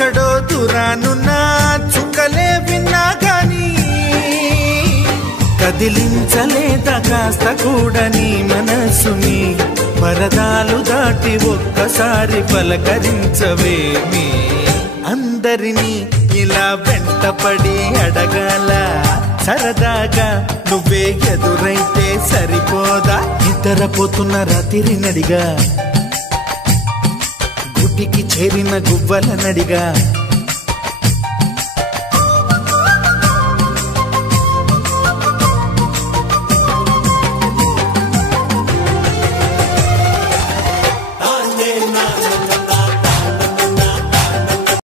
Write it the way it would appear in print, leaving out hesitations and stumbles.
ఎక్కడో దూరానున్నా చుక్కలే విన్నా గాని కదిలించలేద కాస్త కూడా నీ మనసుని పరదాలు దాటి ఒక్కసారి పలకరించవేమి అందరినీ ఇలా వెంటపడి అడగాల సరదాగా నువ్వే ఎదురైతే సరిపోదా నిద్రపోతున్న రాత్రి నడిగా గుడికి చేరిన గువ్వల నడిగా